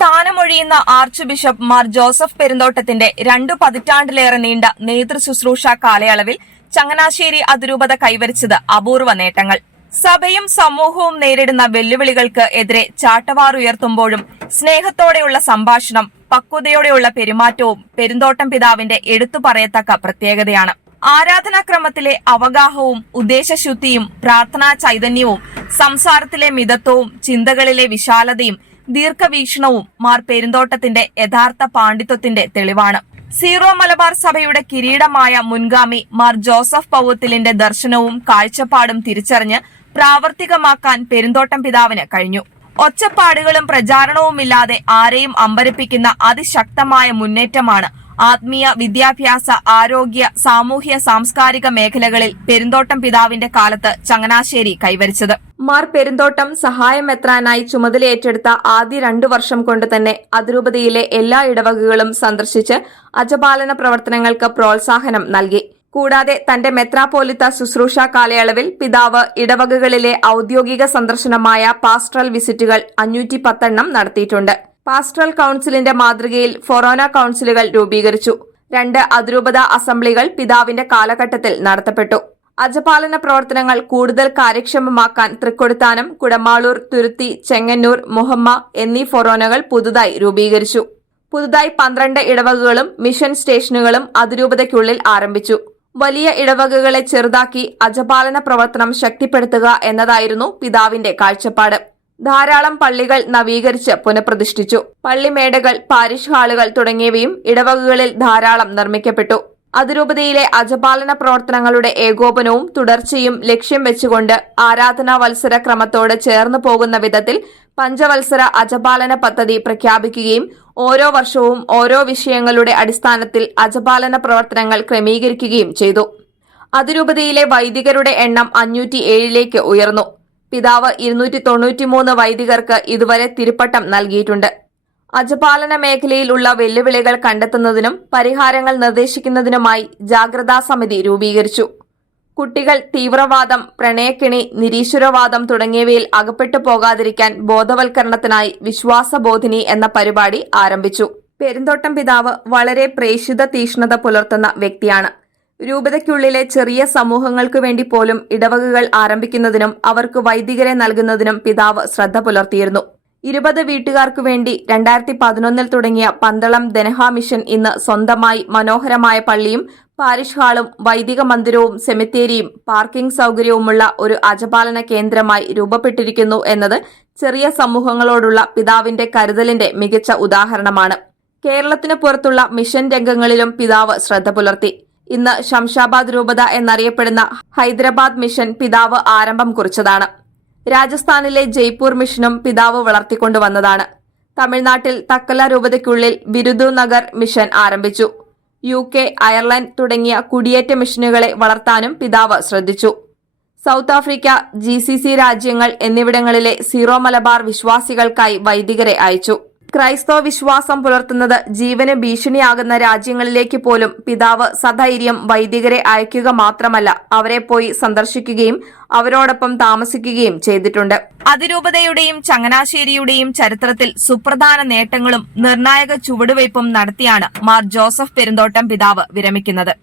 വിടവാങ്ങൊഴിയുന്ന archbishop Mar Joseph പെരുന്തോട്ടത്തിന്റെ രണ്ടു പതിറ്റാണ്ടിലേറെ നീണ്ട നേതൃശുശ്രൂഷ കാലയളവിൽ ചങ്ങനാശ്ശേരി അതിരൂപത കൈവരിച്ചത് അപൂർവ നേട്ടങ്ങൾ. സഭയും സമൂഹവും നേരിടുന്ന വെല്ലുവിളികൾക്ക് എതിരെ ചാട്ടവാറുയർത്തുമ്പോഴും സ്നേഹത്തോടെയുള്ള സംഭാഷണം പക്വതയോടെയുള്ള പെരുമാറ്റവും പെരുന്തോട്ടം പിതാവിന്റെ എടുത്തു പറയത്തക്ക പ്രത്യേകതയാണ്. ആരാധനാക്രമത്തിലെ അവഗാഹവും ഉദ്ദേശശുദ്ധിയും പ്രാർത്ഥനാ ചൈതന്യവും സംസാരത്തിലെ മിതത്വവും ചിന്തകളിലെ വിശാലതയും ദീർഘവീക്ഷണവും മാർ പെരുന്തോട്ടത്തിന്റെ യഥാർത്ഥ പാണ്ഡിത്വത്തിന്റെ തെളിവാണ്. സീറോ മലബാർ സഭയുടെ കിരീടമായ മുൻഗാമി മാർ ജോസഫ് പൗവത്തിലിന്റെ ദർശനവും കാഴ്ചപ്പാടും തിരിച്ചറിഞ്ഞ് പ്രാവർത്തികമാക്കാൻ പെരുന്തോട്ടം പിതാവിന് കഴിഞ്ഞു. ഒച്ചപ്പാടുകളും പ്രചാരണവുമില്ലാതെ ആരെയും അമ്പരപ്പിക്കുന്ന അതിശക്തമായ മുന്നേറ്റമാണ് ആത്മീയ വിദ്യാഭ്യാസ ആരോഗ്യ സാമൂഹ്യ സാംസ്കാരിക മേഖലകളിൽ പെരുന്തോട്ടം പിതാവിന്റെ കാലത്ത് ചങ്ങനാശ്ശേരി കൈവരിച്ചത്. മാർ പെരുന്തോട്ടം സഹായമെത്രാനായി ചുമതലയേറ്റെടുത്ത ആദ്യ രണ്ടു വർഷം കൊണ്ട് തന്നെ അതിരൂപതയിലെ എല്ലാ ഇടവകകളും സന്ദർശിച്ച് അജപാലന പ്രവർത്തനങ്ങൾക്ക് പ്രോത്സാഹനം നൽകി. കൂടാതെ തന്റെ മെത്രാപോലിത്ത ശുശ്രൂഷ കാലയളവിൽ പിതാവ് ഇടവകകളിലെ ഔദ്യോഗിക സന്ദർശനമായ പാസ്ട്രൽ വിസിറ്റുകൾ അഞ്ഞൂറ്റി പത്തെണ്ണം നടത്തിയിട്ടുണ്ട്. പാസ്റ്ററൽ കൌൺസിലിന്റെ മാതൃകയിൽ ഫൊറോന കൌൺസിലുകൾ രൂപീകരിച്ചു. രണ്ട് അതിരൂപത അസംബ്ലികൾ പിതാവിന്റെ കാലഘട്ടത്തിൽ നടത്തപ്പെട്ടു. അജപാലന പ്രവർത്തനങ്ങൾ കൂടുതൽ കാര്യക്ഷമമാക്കാൻ തൃക്കൊടുത്താനം കുടമാളൂർ തുരുത്തി ചെങ്ങന്നൂർ മുഹമ്മ എന്നീ ഫൊറോനകൾ പുതുതായി രൂപീകരിച്ചു. പുതുതായി പന്ത്രണ്ട് ഇടവകകളും മിഷൻ സ്റ്റേഷനുകളും അതിരൂപതയ്ക്കുള്ളിൽ ആരംഭിച്ചു. വലിയ ഇടവകകളെ ചെറുതാക്കി അജപാലന പ്രവർത്തനം ശക്തിപ്പെടുത്തുക എന്നതായിരുന്നു പിതാവിന്റെ കാഴ്ചപ്പാട്. ധാരാളം പള്ളികൾ നവീകരിച്ച് പുനഃപ്രതിഷ്ഠിച്ചു. പള്ളിമേടകൾ പാരിഷ് ഹാളുകൾ തുടങ്ങിയവയും ഇടവകകളിൽ ധാരാളം നിർമ്മിക്കപ്പെട്ടു. അതിരൂപതയിലെ അജപാലന പ്രവർത്തനങ്ങളുടെ ഏകോപനവും തുടർച്ചയും ലക്ഷ്യം വെച്ചുകൊണ്ട് ആരാധനാ വത്സര ക്രമത്തോട് ചേർന്നു പോകുന്ന വിധത്തിൽ പഞ്ചവത്സര അജപാലന പദ്ധതി പ്രഖ്യാപിക്കുകയും ഓരോ വർഷവും ഓരോ വിഷയങ്ങളുടെ അടിസ്ഥാനത്തിൽ അജപാലന പ്രവർത്തനങ്ങൾ ക്രമീകരിക്കുകയും ചെയ്തു. അതിരൂപതയിലെ വൈദികരുടെ എണ്ണം അഞ്ഞൂറ്റി ഏഴിലേക്ക് ഉയർന്നു. പിതാവ് ഇരുന്നൂറ്റി തൊണ്ണൂറ്റിമൂന്ന് വൈദികർക്ക് ഇതുവരെ തിരുപ്പട്ടം നൽകിയിട്ടുണ്ട്. അജപാലന മേഖലയിലുള്ള വെല്ലുവിളികൾ കണ്ടെത്തുന്നതിനും പരിഹാരങ്ങൾ നിർദ്ദേശിക്കുന്നതിനുമായി ജാഗ്രതാ സമിതി രൂപീകരിച്ചു. കുട്ടികൾ തീവ്രവാദം പ്രണയക്കിണി നിരീശ്വരവാദം തുടങ്ങിയവയിൽ അകപ്പെട്ടു പോകാതിരിക്കാൻ ബോധവൽക്കരണത്തിനായി വിശ്വാസബോധിനി എന്ന പരിപാടി ആരംഭിച്ചു. പെരുന്തോട്ടം പിതാവ് വളരെ പ്രേഷിത തീഷ്ണത പുലർത്തുന്ന വ്യക്തിയാണ്. രൂപതയ്ക്കുള്ളിലെ ചെറിയ സമൂഹങ്ങൾക്കു വേണ്ടി പോലും ഇടവകകൾ ആരംഭിക്കുന്നതിനും അവർക്ക് വൈദികരെ നൽകുന്നതിനും പിതാവ് ശ്രദ്ധ പുലർത്തിയിരുന്നു. ഇരുപത് വീട്ടുകാർക്കു വേണ്ടി രണ്ടായിരത്തി പതിനൊന്നിൽ തുടങ്ങിയ പന്തളം ദനഹ മിഷൻ ഇന്ന് സ്വന്തമായി മനോഹരമായ പള്ളിയും പാരിഷ് ഹാളും വൈദിക മന്ദിരവും സെമിത്തേരിയും പാർക്കിംഗ് സൗകര്യവുമുള്ള ഒരു അജപാലന കേന്ദ്രമായി രൂപപ്പെട്ടിരിക്കുന്നു എന്നത് ചെറിയ സമൂഹങ്ങളോടുള്ള പിതാവിന്റെ കരുതലിന്റെ മികച്ച ഉദാഹരണമാണ്. കേരളത്തിന് പുറത്തുള്ള മിഷൻ രംഗങ്ങളിലും പിതാവ് ശ്രദ്ധ പുലർത്തി. ഇന്ന് ശംഷാബാദ് രൂപത എന്നറിയപ്പെടുന്ന ഹൈദരാബാദ് മിഷൻ പിതാവ് ആരംഭം കുറിച്ചതാണ്. രാജസ്ഥാനിലെ ജയ്പൂർ മിഷനും പിതാവ് വളർത്തിക്കൊണ്ടുവന്നതാണ്. തമിഴ്നാട്ടിൽ തക്കല രൂപതയ്ക്കുള്ളിൽ ബിരുദു നഗർ മിഷൻ ആരംഭിച്ചു. യു കെ അയർലൻഡ് തുടങ്ങിയ കുടിയേറ്റ മിഷനുകളെ വളർത്താനും പിതാവ് ശ്രദ്ധിച്ചു. സൗത്ത് ആഫ്രിക്ക ജി രാജ്യങ്ങൾ എന്നിവിടങ്ങളിലെ സീറോ മലബാർ വിശ്വാസികൾക്കായി വൈദികരെ അയച്ചു. ക്രൈസ്തവ വിശ്വാസം പുലർത്തുന്നത് ജീവന് ഭീഷണിയാകുന്ന രാജ്യങ്ങളിലേക്ക് പോലും പിതാവ് സധൈര്യം വൈദികരെ അയക്കുക മാത്രമല്ല അവരെ പോയി സന്ദർശിക്കുകയും അവരോടൊപ്പം താമസിക്കുകയും ചെയ്തിട്ടുണ്ട്. അതിരൂപതയുടെയും ചങ്ങനാശ്ശേരിയുടെയും ചരിത്രത്തിൽ സുപ്രധാന നേട്ടങ്ങളും നിർണായക ചുവടുവയ്പും നടത്തിയാണ് മാർ ജോസഫ് പെരുന്തോട്ടം പിതാവ് വിരമിക്കുന്നത്.